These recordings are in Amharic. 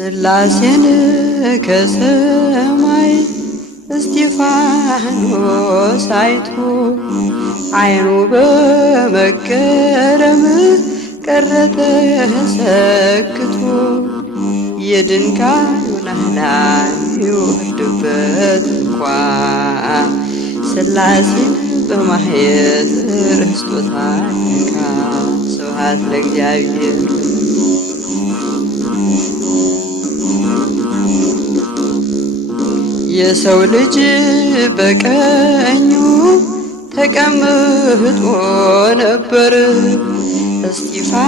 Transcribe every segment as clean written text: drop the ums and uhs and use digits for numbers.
ስላሴን ከሰማይ እስጢፋኖስ አይቶ አይኑ በመገረም ቀረ ተሰክቶ የድንጋዩን አህላል ይወርድበት እንኳ ስላሴን በማየት ረስቶታል ለካ። ስብሐት ለእግዚአብሔር። የሰው ልጅ በቀኙ ተቀምጦ ነበር እስጢፋኖስ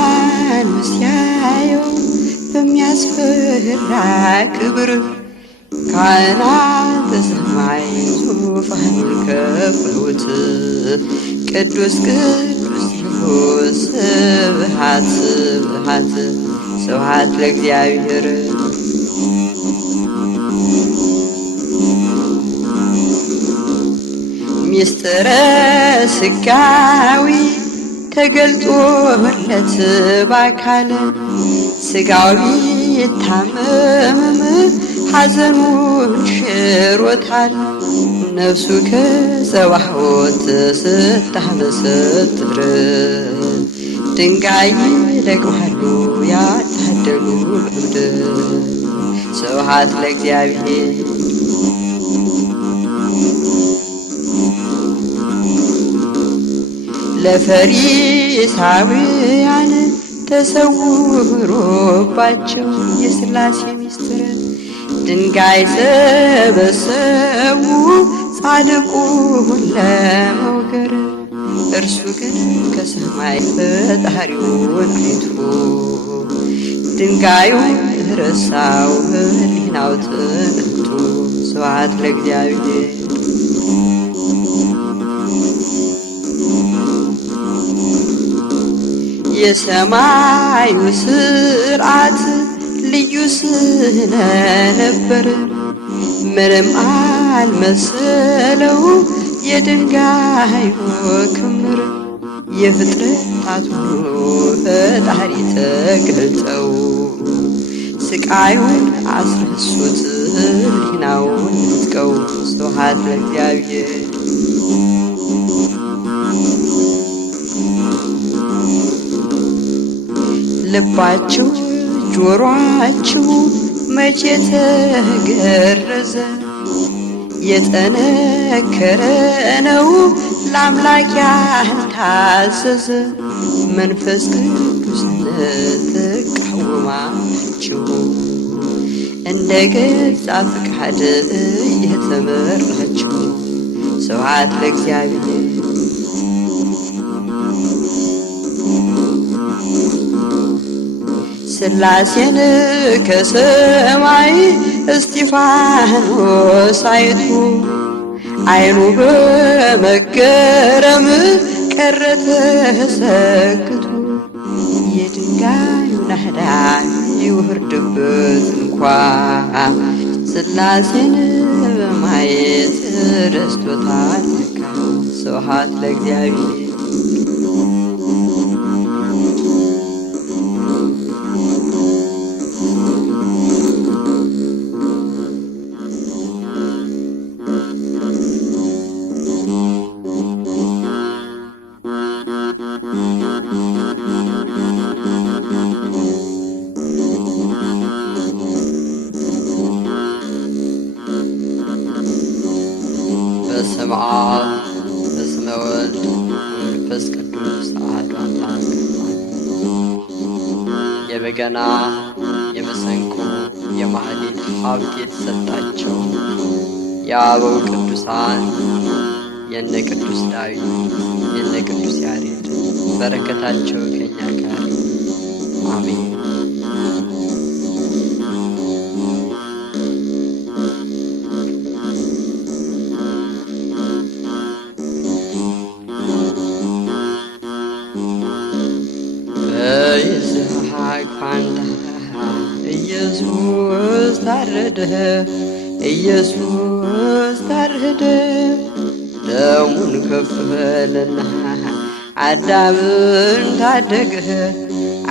ሲያየው በሚያስፈራ ክብር። ካህናተ ሰማይ ዙፋኑን ከበውት ቅዱስ ቅዱስ ይሉት ስብሐት ስብሐት ስብሐት ለእግዚአብሔር። ሚስጥረ ስጋዊ ተገልጦለት በአካል ስጋዊ የታመመ ሐዘኑን ሽሮታል። ነፍሱ ከጸባዖት ስታመሰጥር ድንጋይ ይለቅማሉ ያታደሉ በምድር። ስብሐት ለእግዚአብሔር። ለፈሪሳውያን ተሰውሮባቸው የሥላሴ ምስጢር ድንጋይ ሰበሰቡ ጻድቁን ለመውገር። እርሱ ግን ከሰማይ ፈጣሪውን አይቶ ድንጋዩን ረሳው ሕሊናው ተነክቶ። ስብሐት ለእግዚአብሔር። የሰማዩ ሥርዓት ልዩ ስለነበር ምንም አልመሰለው የድንጋዩ ክምር። የፍጥረታት ሁሉ ፈጣሪ ተገልጠው ስቃዩን አስረሱት ሕሊናውን ነጥቀው። ስብሐት ለእግዚአብሔር። ልባችሁ ጆሮአችሁ መቼ ተገረዘ? የጠነከረ ነው ለአምላክ ያልታዘዘ። መንፈስ ቅዱስን ትቃወማችሁ እንደ ገዛ ፈቃድ እየተመራችሁ። ስብሐት ለእግዚአብሔር። ስላሴን ከሰማይ እስጢፋኖስ አይቶ አይኑ በመገረም ቀረ ተሰክቶ የድንጋዩን አህዳን ይወርድበት እንኳ ስላሴን በማየት ረስቶታል ለካ። ስብሐት ለእግዚአብሔር። በስመ አብ በስመ ወልድ ወመንፈስ ቅዱስ አሐዱ አምላክ። የበገና የመሰንቆ የማህሌት ሀብት የተሰጣቸው የአበው ቅዱሳን የነ ቅዱስ ዳዊት የነ ቅዱስ ያሬድ በረከታቸው ከኛ ጋር አሜን። በይስሐቅ ፋንታ ኢየሱስ ታረደ፣ ኢየሱስ ታረደ። ደሙን ከፈለና አዳምን ታደገ፣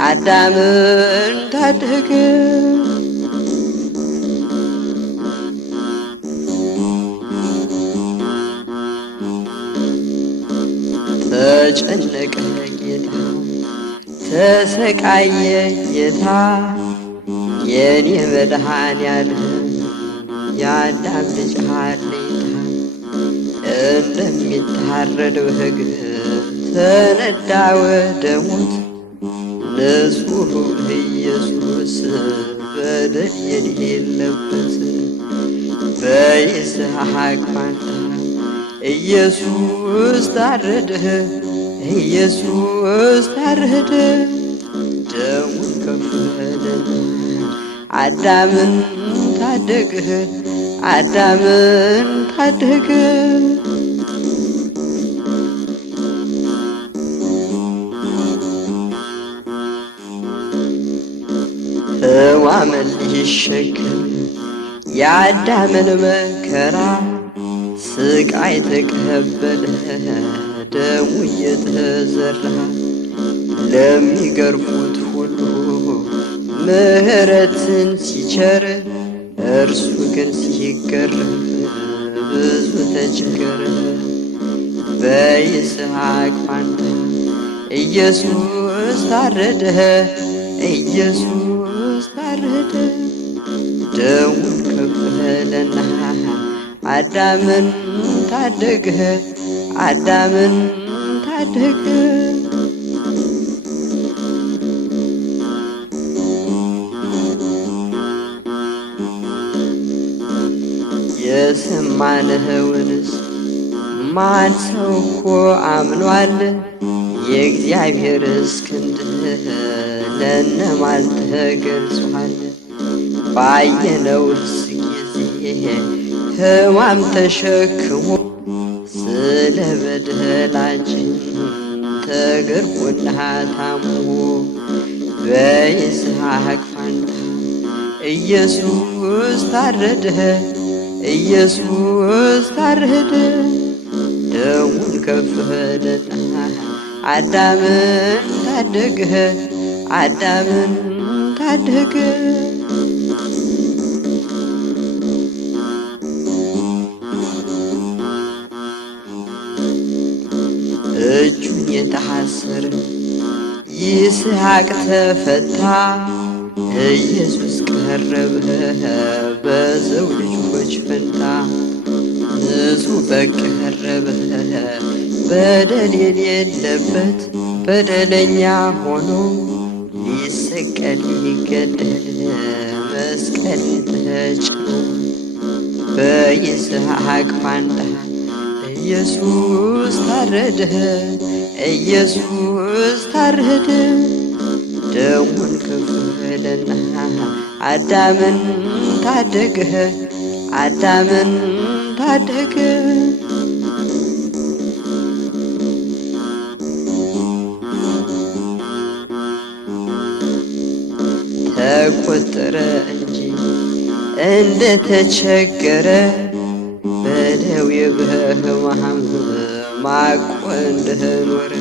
አዳምን ታደገ። ተጨነቀ ጌታ ተሰቃየ ጌታ የኔ መድኃኔዓለም የአዳም ልጅ ሃሌታ እንደሚታረድ በግ ተነዳ ወደ ሞት ንጹሕ ኢየሱስ በደል የሌለበት በይስሐቅ ፋንታ ኢየሱስ ታረደ ኢየሱስ ታረደ ደሙን ከፈለና አዳምን ታደገ አዳምን ታደገ ሕማምን ሊሸከም የአዳምን መከራ ስቃይ ተቀበለ ደሙ እየተዘራ ለሚገርፉት ሁሉ ምሕረትን ሲቸር እርሱ ግን ሲገረፍ ብዙ ተቸገረ። በይስሐቅ ፋንታ ኢየሱስ ታረደ ኢየሱስ ታረደ ደሙን ከፈለና አዳምን ታደገ አዳምን ታደገ የሰማነውንስ ማን ሰው እኮ አምኗል? የእግዚአብሔርስ ክንድ ለእነማን ተገልጿል? ባየነውስ ጊዜ ሕማም ተሸክሞ ስለ በደላችን ተገርፎና ታሞ በይስሐቅ ፋንታ ኢየሱስ ታረደ ኢየሱስ ታረደ ደሙን ከፈለና አዳምን ታደገ አዳምን ታደገ እጁን የታሰረ ይስሐቅ ተፈታ ኢየሱስ ቀረበ በሰው ልጆች ፈንታ ንጹሕ በግ ቀረበ በደል የሌለበት በደለኛ ሆኖ ሊሰቀል ሊገደል መስቀል ተጭኖ በይስሐቅ ፋንታ ኢየሱስ ታረደ ኢየሱስ ታረደ ደሙን ከፈለና አዳምን ታደገ አዳምን ታደገ ተቆጠረ እንጂ እንደተቸገረ በደዌ በሕማም ማቆ እንደኖረ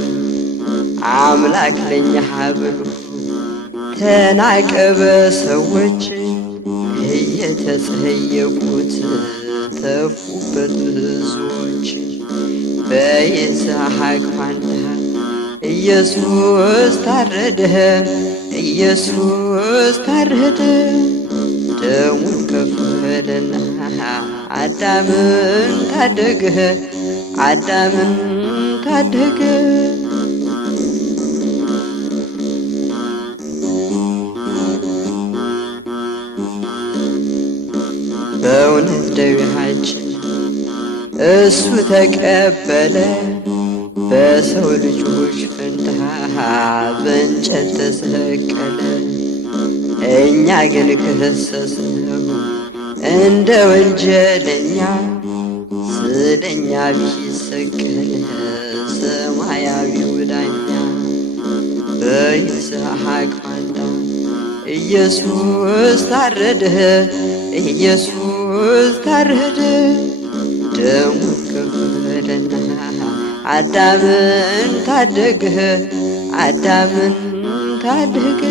አምላክ ለኛ ብሎ ተናቀ በሰዎች እየተጸየቁት ተፉበት ብዙዎች በይስሐቅ ፋንታ ኢየሱስ ታረደ ኢየሱስ ታረደ ደሙን ከፈለና አዳምን ታደገ አዳምን ታደገ በእውነት ደዌያችን እሱ ተቀበለ በሰው ልጆች ፈንታ በእንጨት ተሰቀለ እኛ ግን ከሰስነው እንደ ወንጀለኛ ስለኛ ቢሰቀል ሰማያዊው ዳኛ በይስሐቅ ፋንታ ኢየሱስ ታረደ ኢየሱስ ታረደ ደሙን ከፈለና አዳምን ታደገ አዳምን ታደገ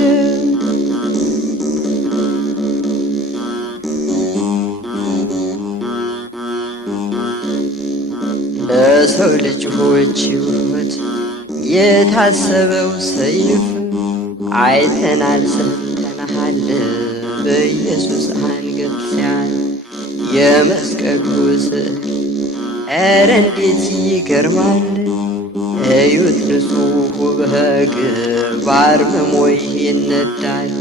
ለሰው ልጆች ሕይወት የታሰበው ሰይፍ አይተናል ሰምተናል በኢየሱስ አንገት ሲያል የመስቀሉ ስዕል ኧረ እንዴት ይገርማል! እዩት ንጹሑ በግ በአርምሞ ይነዳል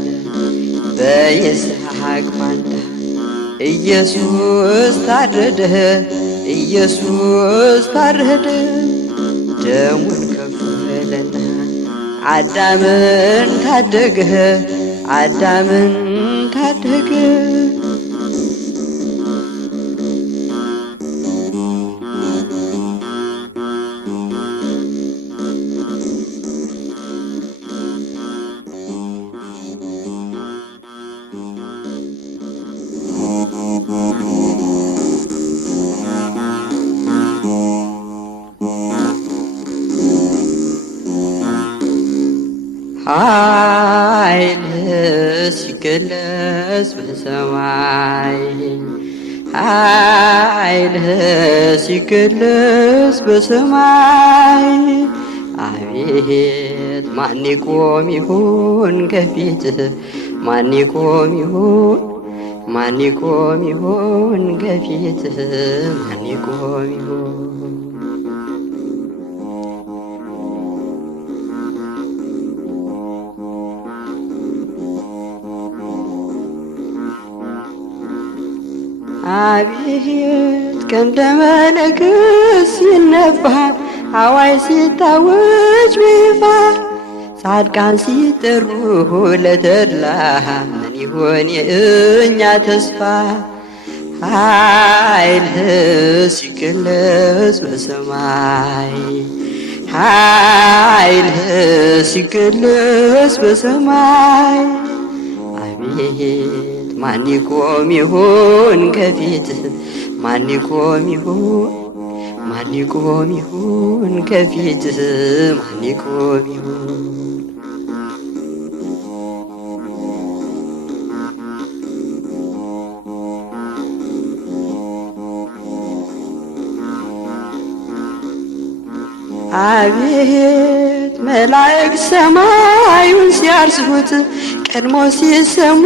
በይስሐቅ ፋንታ ኢየሱስ ታረደ ኢየሱስ ታረደ ደሙን ከፈለና አዳምን ታደገ አዳምን ታደገ ኃይል ሲገለጽ በሰማይ ኃይል ሲገለጽ በሰማይ አቤት ማን ይቆም ይሆን ከፊትህ ማን ይቆም ይሆን ማን ይቆም ይሆን ከፊትህ ማን ይቆም ይሆን አቤት ቀንደ መለከት ሲነፋ አዋይ ሲታወጅ በይፋ ጻድቃን ሲጠሩ ለተድላ ምን ይሆን የእኛ ተስፋ ኃይልህ ሲገለጽ በሰማይ ኃይልህ ሲገለጽ በሰማይ አቤት ማን ይቆም ይሆን ከፊትህ ማን ይቆም ይሆን ማን ይቆም ይሆን ከፊትህ ማን ይቆም ይሆን አቤት መላእክት ሰማዩን ሲያርሱት ቀድሞ ሲሰሙ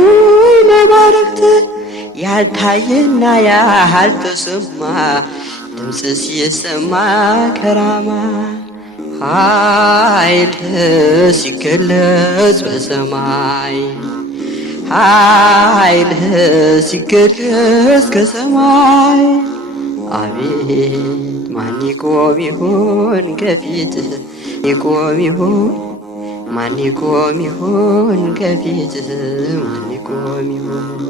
መባረክት ያልታየና ያልተሰማ ድምፅ ሲሰማ ከራማ ኃይልህ ሲገለጽ በሰማይ ኃይልህ ሲገለጽ ከሰማይ አቤት ማን ይቆም ይሆን ከፊትህ ይቆም ይሆን ማን ይቆም ይሆን ከፊትህ ማን ይቆም ይሆን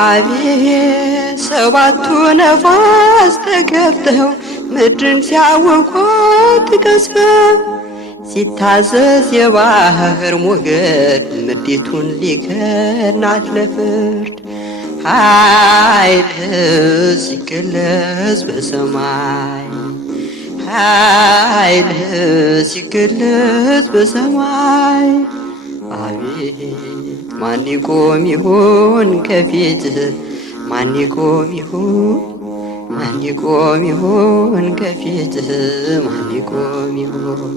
አቤት ሰባቱ ነፋስ ተከፍተው ምድርን ሲያወቋት ቀስፈው ሲታዘዝ የባህር ሞገድ ምድሪቱን ሊከናት ለፍርድ ኃይልህ ሲገለጽ በሰማይ ኃይልህ ሲገለጽ በሰማይ አቤት ማን ይቆም ይሆን ከፊትህ ማን ይቆም ይሆን ማን ይቆም ይሆን ከፊትህ ማን ይቆም ይሆን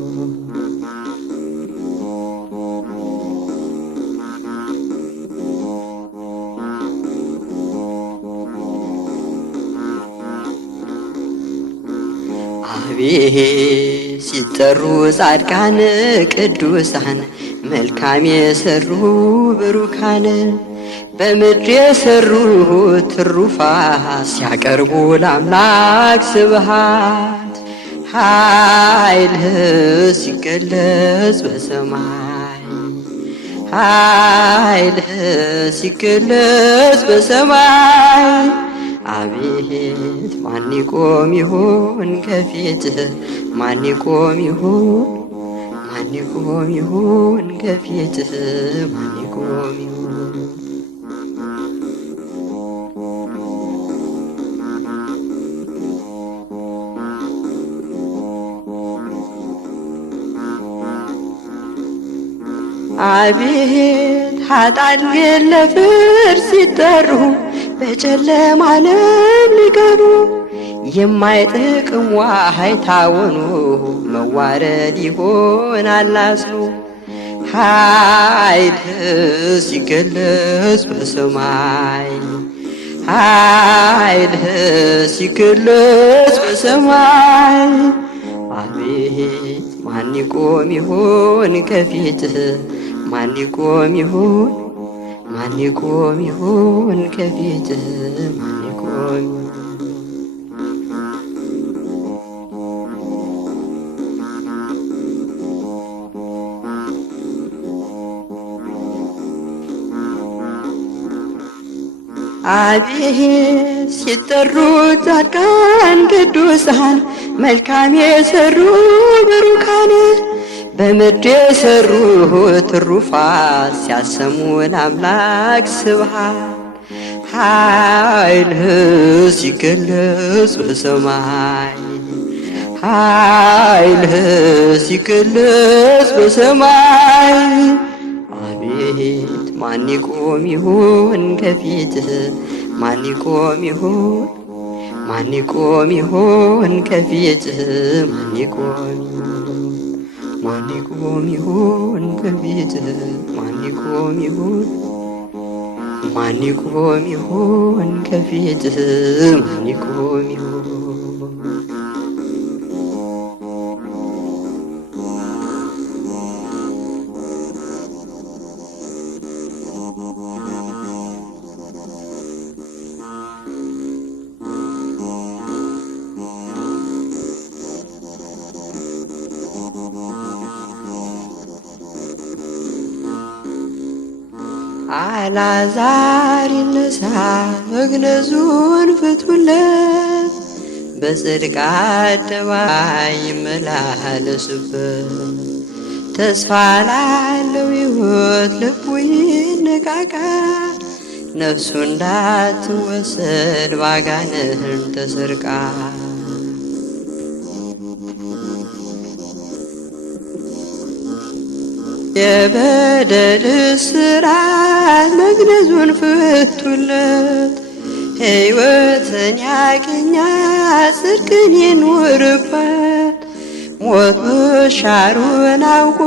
አቤት ሲጠሩ ጻድቃን ቅዱሳን መልካም የሰሩ ብሩካን በምድር የሰሩ ትሩፋት ሲያቀርቡ ለአምላክ ስብሃት ኃይልህ ሲገለጽ በሰማይ ኃይልህ ሲገለጽ በሰማይ አቤት ማን ይቆም ይሆን ከፊትህ ማን ይቆም ይሆን ማን ይቆም ይሆን ከፊትህ ማን ይቆም ይሆን አቤት ኃጥአን ግን ለፍርድ ሲጠሩ በጨለማ ለሚቀሩ የማይጠቅም ዋይታ ሆኖ መዋረድ ይሆናል አስሎ ኃይልህ ሲገለጽ በሰማይ ኃይልህ ሲገለጽ በሰማይ አቤት ማን ይቆም ይሆን ከፊትህ ማን ይቆም ይሆን ማን ይቆም ይሆን ከፊትህ ማን ይቆም አቤት ሲጠሩ ጻድቃን ቅዱሳን መልካም የሰሩ ብሩካን በምድር የሰሩ ትሩፋት ሲያሰሙ ለአምላክ ስብሐት ኃይልህ ሲገለጽ በሰማይ ኃይልህ ሲገለጽ በሰማይ አቤት ማን ይቆም ይሆን ከፊትህ ማን ይቆም ይሆን ማን ይቆም ይሆን ከፊትህ ማን ይቆም ማን ይቆም ይሆን ከፊትህ ማን ይቆም ይሆን ማን ይቆም ይሆን ከፊትህ ማን ይቆም ይሆን አልዓዛር ይነሣ መግነዙን ፍቱለት በጽድቅ አደባባይ ይመላለስበት ተስፋ ላለው ሕይወት ልቡ ይነቃቃ ነፍሱ እንዳትወሰድ ባጋንንት ተሰርቃ የበደል እስራት መግነዙን ፍቱለት ሕይወትን ያገኛ ጽድቅን ይኑርበት ሞት መሻሩን አውቆ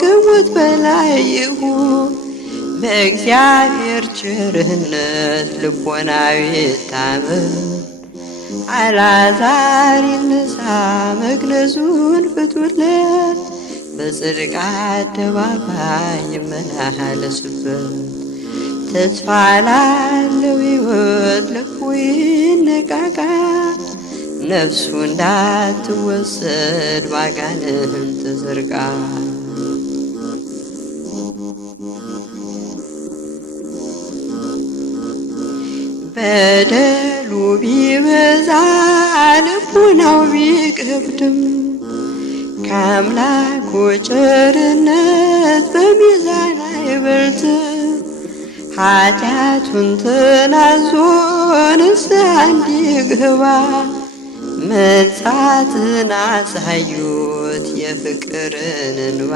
ከሞት በላይ ይሁን በእግዚአብሔር ቸርነት ልቦናው ይታመን አልዓዛር ይነሣ መግነዙን ፍቱለት በጽድቅ አደባባይ ይመላለስበት ተስፋ ላለው ሕይወት ልቡ ይነቃቃ ነፍሱ እንዳትወሰድ ባጋንንት ተሰርቃ በደሉ ቢበዛ ልቡናው ቢከብድም ከአምላኩ ቸርነት በሚዛን አይበልጥም ኃጢአቱን ተናዞ ንስሐ እንዲገባ መንጻትን አሳዩት የፍቅርን እንባ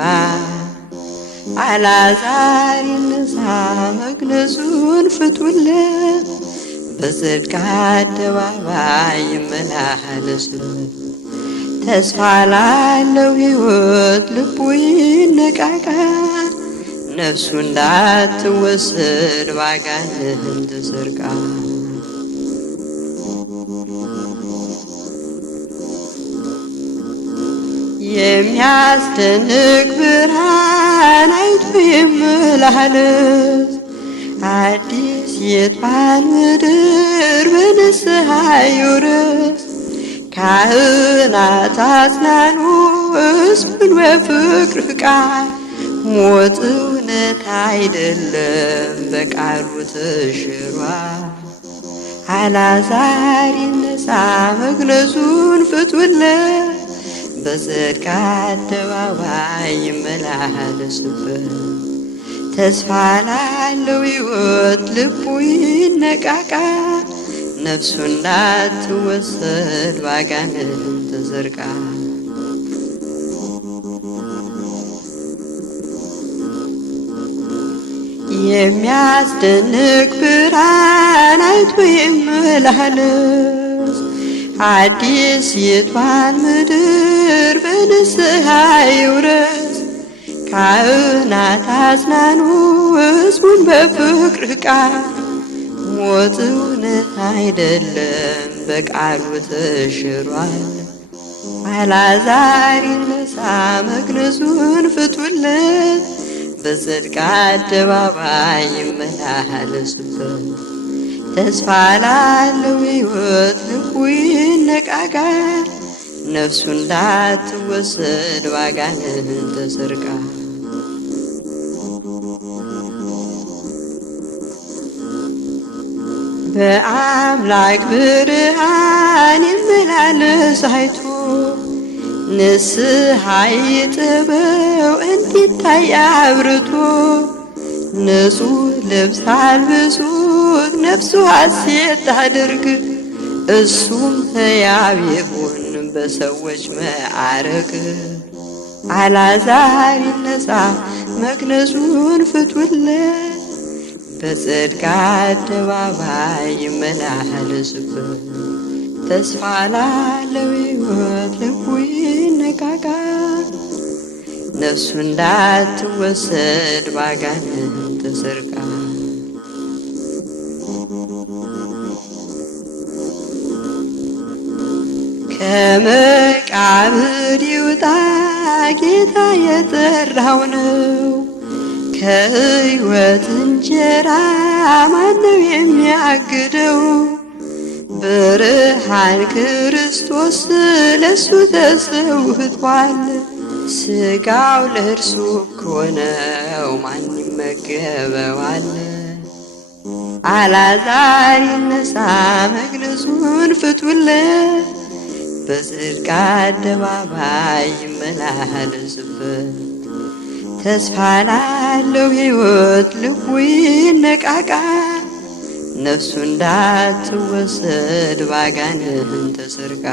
አልዓዛር ይነሣ መግነዙን ፍቱለት በጽድቅ አደባባይ ይመላለስበት ተስፋ ላለው ሕይወት ልቡ ይነቃቃ ነፍሱ እንዳትወሰድ ባጋንንት ተሰርቃ የሚያስደንቅ ብርሃን አይቶ ይመላለስ አዲስ የጥፋን ምድር በንስሐ ይውረስ ካህናት አጽናኑ ሕዝቡን በፍቅር ቃል ሞት እውነት አይደለም በቃሉ ተሽሯል አልዓዛር ይነሣ መግነዙን ፍቱለት በጽድቅ አደባባይ ይመላለስበት ተስፋ ላለው ሕይወት ልቡ ይነቃቃ ነፍሱ እንዳትወሰድ ባጋንንት ተሰርቃ የሚያስደንቅ ብርሃን አይቶ ይመላለስ። አዲስ የቷን ምድር በንስሐ ይውረስ። ካህናት አጽናኑ ሕዝቡን በፍቅር ቃል። ሞት እውነት አይደለም በቃሉ ተሽሯል። አልዓዛር ይነሳ መግነዙን ፍቱለት። በጽድቅ አደባባይ ይመላለሱበት። ተስፋ ላለው ሕይወት ልቡ ይነቃቃል። ነፍሱ እንዳትወሰድ ባጋንንት ተሰርቃ። በአምላክ ብርሃን ይመላለስ አይቶ ንስሐ ይጥበው እንዲታይ አብርቶ። ንጹሕ ልብስ አልብሱት ነፍሱ ሐሴት ታድርግ። እሱም ሕያው ይሁን በሰዎች መዓረግ። አልዓዛር ይነሳ መግነዙን ፍቱለት። በጽድቅ አደባባይ ይመላለሱበት። ተስፋ ላለው ሕይወት ልቡ ይነቃቃል። ነፍሱ እንዳትወሰድ ባጋንንት ተሰርቃ። ከመቃብር ይውጣ ጌታ የጠራው ነው። ከሕይወት እንጀራ ማነው የሚያግደው? ብርሃን ክርስቶስ ለሱ ተሰውቷል። ሥጋው ለእርሱ እኮ ነው ማን ይመገበዋል? አልዓዛር ይነሳ መግነዙን ፍቱለት። በጽድቅ አደባባይ ይመላለስበት። ተስፋ ላለው ሕይወት ልቡ ይነቃቃል። ነፍሱ እንዳትወሰድ ባጋንንት ተሰርቃ።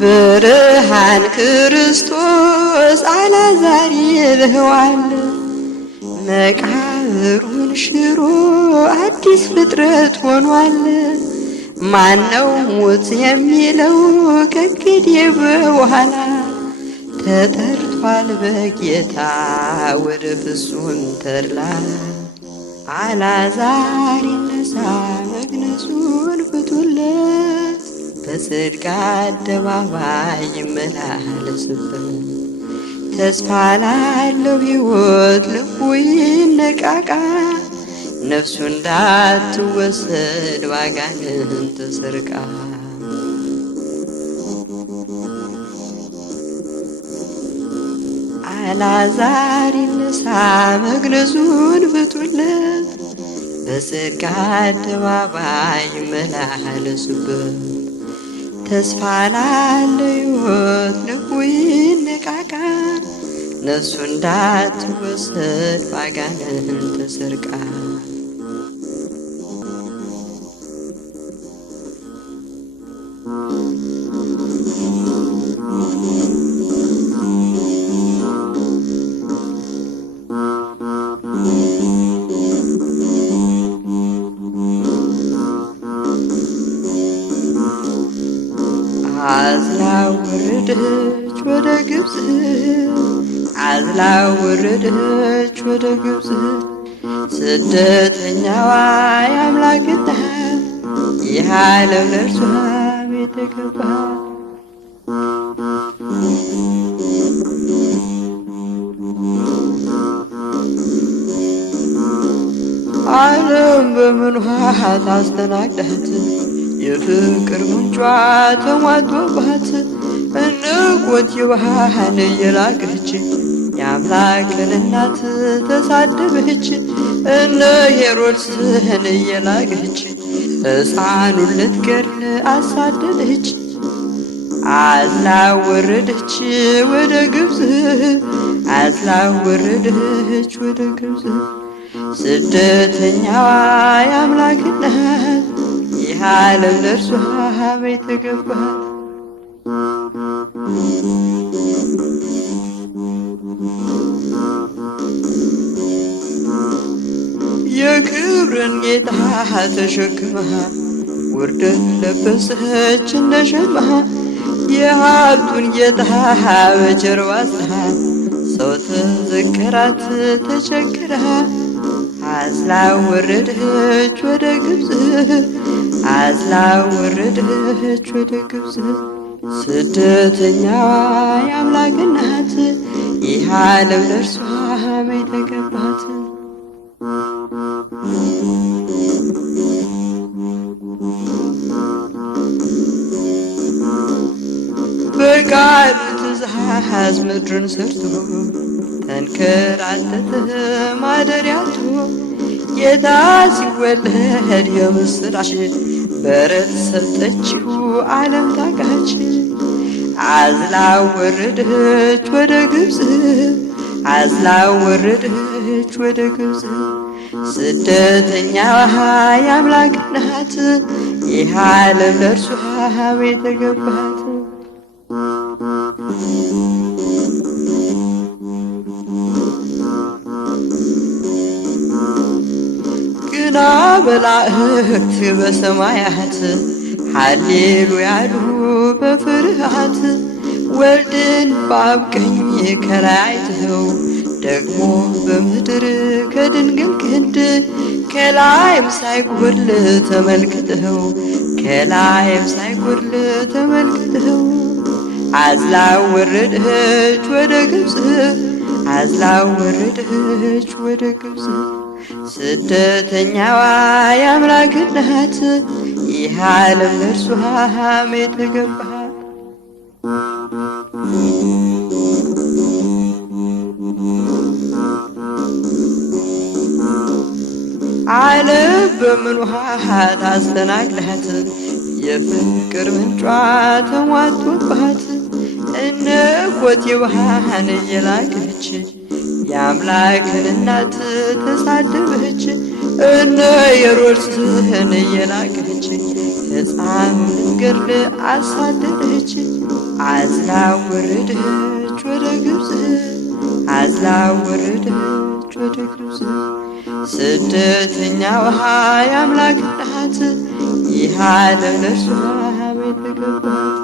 ብርሃን ክርስቶስ አልዓዛር ይልህዋል። መቃብሩን ሽሮ አዲስ ፍጥረት ሆኗል። ማነው ሞት የሚለው ከእንግዲህ በኋላ? ተጠርቷል በጌታ ወደ ፍጹም ተድላ። አልዓዛር ይነሳ መግነዙን ፍቱለት። በጽድቅ አደባባይ ይመላለስበት። ተስፋ ላለው ሕይወት ልቡ ይነቃቃል። ነፍሱ እንዳትወሰድ ባጋንንት ተሰርቃ። አልዓዛር ይነሳ መግነዙን ፍቱለት። በጽድቅ አደባባይ ይመላለሱበት። ተስፋ ላለው ሕይወት ልቡ ይነቃቃል። ነፍሱ እንዳትወሰድ ባጋንንት ተሰርቃ። አዝላ ወረደች ወደ ግብፅ፣ አዝላ ወረደች ወደ ግብፅ። ስደተኛዋ የአምላክ እናት ይህ ዓለም ለእርሷ ቤት ገባ። ዓለም በምንኳ ታስተናግዳት የፍቅር ምንጯ ተሟጦባት። እነ ቆቲባህን እየላቀች የአምላክን እናት ተሳደበች። እነ ሄሮድስን እየላቀች ሕፃኑን ልትገድል አሳደደች። አዝላ ወረደች ወደ ግብፅ፣ አዝላ ወረደች ወደ ግብፅ። ስደተኛዋ የአምላክ እናት ይህ ዓለም ለእርሷ ቤት ገባት። የክብርን ጌታ ተሸክመህ ውርደት ለበስህች እንደ ሸማ የሀብቱን ጌታ በጀርባ አዝለህ ሰው ተዘከራት ተቸግረህ አዝላ ወረደች ወደ ግብፅ አዝላ ወረደች ወደ ግብፅ ስደተኛዋ የአምላክ እናት ይህ ዓለም ለእርሷ የተገባት በቃሉ ትእዛዝ ምድርን ሰርቶ ተንከራተተ ማደሪያቱ ጌታ ሲወለድ የምስራች በረት ሰጠችው ዓለም ታቃች አዝላ ወረደች ወደ ግብፅ አዝላ ወረደች ወደ ግብፅ ስደተኛዋ የአምላክ እናት ይህ ዓለም ለእርሷ የተገባት ግና መላእክት በሰማያት ሃሌሉያ አሉ በፍርሃት ወልድን በአብ ቀኝ ከላይ አይተው ደግሞ በምድር ከድንግል ክንድ ከላይም ሳይጎል ተመልክተው ከላይም ሳይጎል ተመልክተው አዝላ ወረደች ወደ ግብፅ አዝላ ወረደች ወደ ግብፅ ስደተኛዋ የአምላክ እናት ይህ ዓለም ለእርሷ የተገባት ዓለም በምን ውሃ ታስተናግዳት የፍቅር ምንጯ ተሟጦባት እነ ኮቴባን እየላከች የአምላክን እናት ተሳደበች እነ ሄሮድስን እየላከች ሕፃኑን ገድል አሳደደች አዝላ ወረደች ወደ ግብፅ አዝላ ወረደች ወደ ግብፅ ስደተኛዋ የአምላክ እናት ይህ ዓለም ለእርሷ የተገባት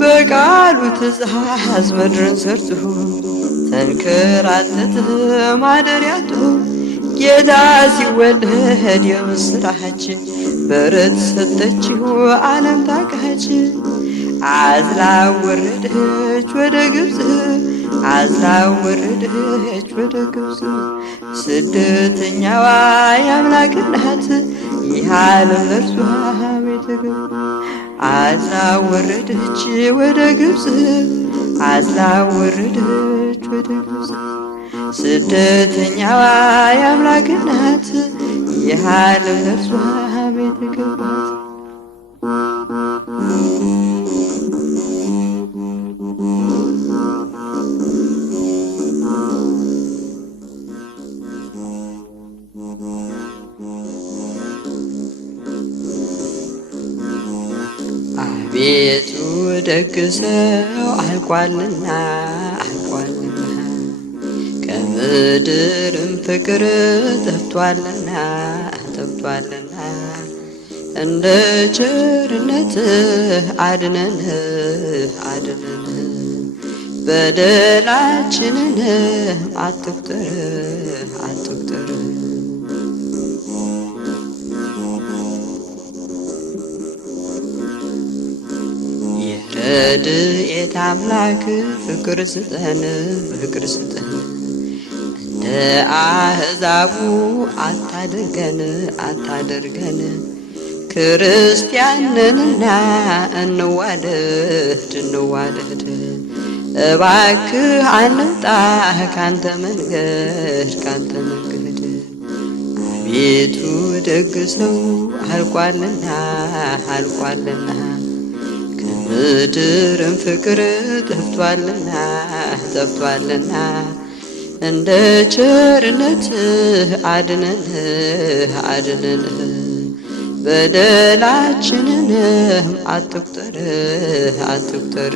በቃሉ ትእዛዝ ምድርን ሰርቶ ተንከራተተ ማደሪያቱ ጌታ ሲወለድ የምስራች በረት ሰጠችው ዓለም ታቃች አዝላ ወረደች ወደ ግብፅ አዝላ ወረደች ወደ ግብፅ ስደተኛዋ የአምላክ እናት ይህ ዓለም ለእርሷ የተገባት አዝላ ወረደች ወደ ግብፅ አዝላ ወረደች ወደ ግብፅ ስደተኛዋ የአምላክ እናት ይህ ዓለም ለእርሷ የተገባት አቤቱ ደግ ሰው አልቋልና አልቋልና ከምድርም ፍቅር ጠፍቷልና ጠፍቷልና እንደ ቸርነትህ አድነን አድነን በደላችንን አትቁጠር አትቁጠር የረድኤት አምላክ ፍቅር ስጠን ፍቅር ስጠን እንደ አሕዛቡ አታድርገን አታድርገን ክርስቲያንንና እንዋደድ እንዋደድ እባክህ አንውጣ ካንተ መንገድ ካንተ መንገድ አቤቱ ደግ ሰው አልቋልና አልቋልና ከምድርም ፍቅር ጠፍቷልና ጠፍቷልና እንደ ቸርነትህ አድነን አድነን በደላችንንም አትቁጠር አትቁጠር።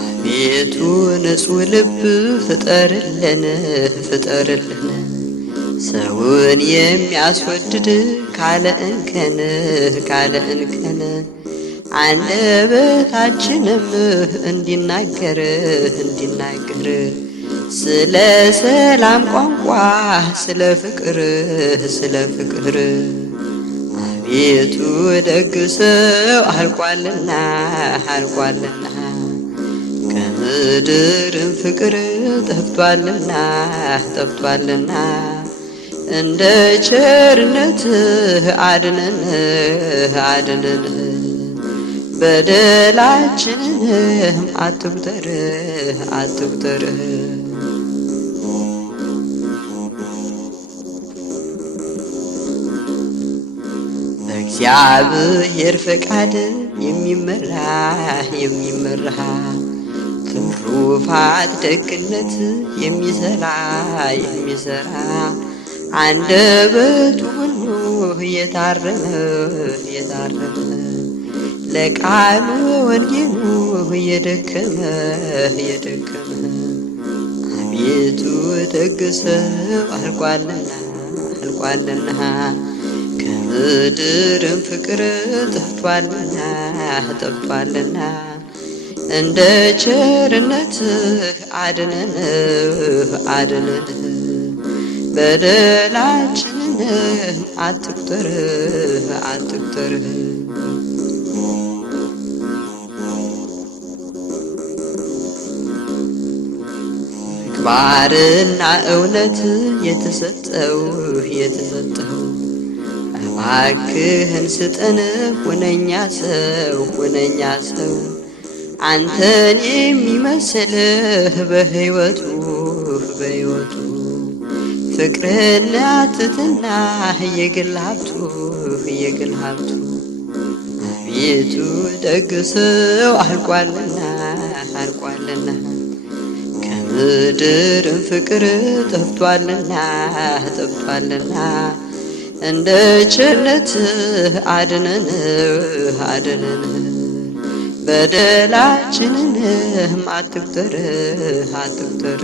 አቤቱ ንጹሕ ልብ ፍጠርልን ፍጠርልን ሰውን የሚያስወድድ ካለ እንከን ካለ እንከን አንደበታችንም እንዲናገር እንዲናገር ስለ ሰላም ቋንቋ ስለ ፍቅር ስለ ፍቅር። አቤቱ ደግ ሰው አልቋልና አልቋልና ከምድርም ፍቅር ጠፍቷልና ጠፍቷልና እንደ ቸርነትህ አድነን አድነን በደላችንንም አትቁጠር አትቁጠር። በእግዚአብሔር ፈቃድ የሚመራ የሚመራ ትሩፋት ደግነት የሚሰራ የሚሰራ አንደበቱ ሁሉ የታረመ የታረመ ለቃሉ ወንጌሉ የደከመ የደከመ አቤቱ ደግ ሰው አልቋልና አልቋልና ከምድርም ፍቅር ጠፍቷልና ጠፍቷልና እንደ ቸርነትህ አድነን አድነን በደላችንን አትቁጠር አትቁጠር። ምግባርና እውነት የተሰጠው የተሰጠው እባክህን ስጠን ሁነኛ ሰው ሁነኛ ሰው አንተን የሚመስልህ በሕይወቱ በሕይወቱ ፍቅርና ትሕትና የግል ሀብቱ የግል ሀብቱ አቤቱ ደግ ሰው አልቋልና አልቋልና ከምድርም ፍቅር ጠፍቷልና ጠፍቷልና እንደ ቸርነትህ አድነን አድነን በደላችንንም አትቁጠር አትቁጠር።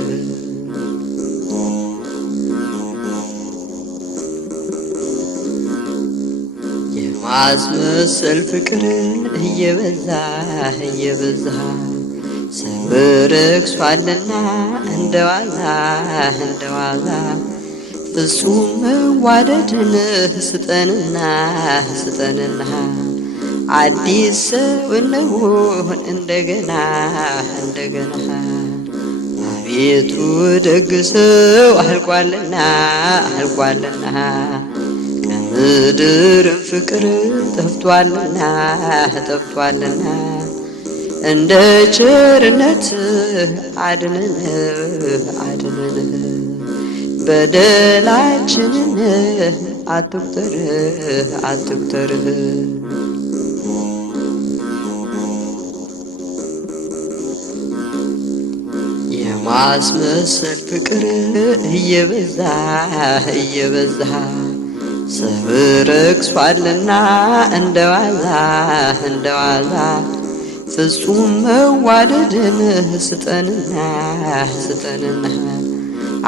የማስመሰል ፍቅር እየበዛ እየበዛ ሰው ረክሷልና እንደ ዋዛ እንደ ዋዛ ፍጹም መዋደድን ስጠንና ስጠንና አዲስ ሰው እንሁን እንደገና እንደገና አቤቱ ደግ ሰው አልቋልና አልቋልና ከምድርም ፍቅር ጠፍቷልና ጠፍቷልና እንደ ቸርነትህ አድነን አድነን በደላችንን አትቁጠር አትቁጠር። የማስመሰል ፍቅር እየበዛ እየበዛ ሰው ረክሷልና እንደ ዋዛ እንደ ዋዛ ፍጹም መዋደድን ስጠንና ስጠንና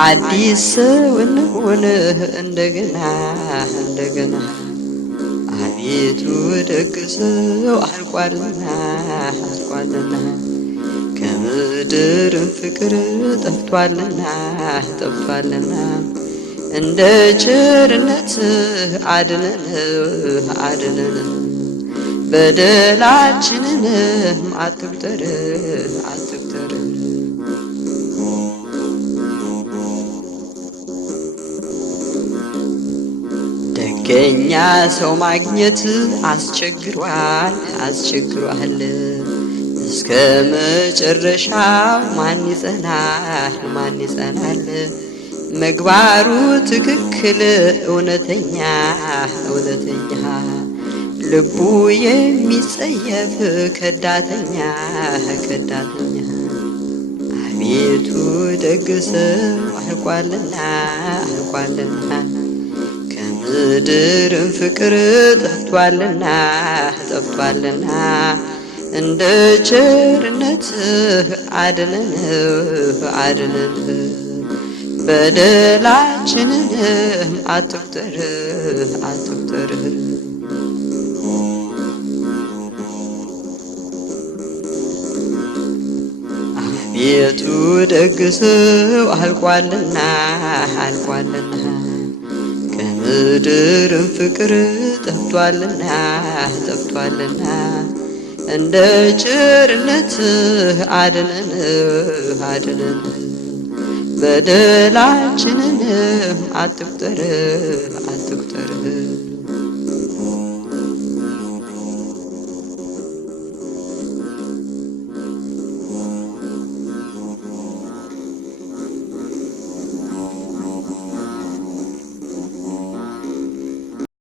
አዲስ ሰው እንሁን እንደገና እንደገና አቤቱ ደግ ሰው አልቋልና አልቋልና ከምድርም ፍቅር ጠፍቷልና ጠፍቷልና እንደ ቸርነትህ አድነን አድነን በደላችንንም አትቁጠር አትቁጠር። ደገኛ ሰው ማግኘት አስቸግሯል አስቸግሯል እስከ መጨረሻው ማን ይጸናል ማን ይጸናል? ምግባሩ ትክክል እውነተኛ እውነተኛ ልቡ የሚጸየፍ ከዳተኛ አቤቱ ደግ ሰው አልቋልና ከምድርም ፍቅር ጠፍቷልና እንደ ቸርነትህ አድነን በደላችንንም አትቁጠር አቤቱ ደግ ሰው አልቋልና ከምድርም ፍቅር ጠፍቷልና እንደ ቸርነትህ አድነን በደላችንንም አትቁጠር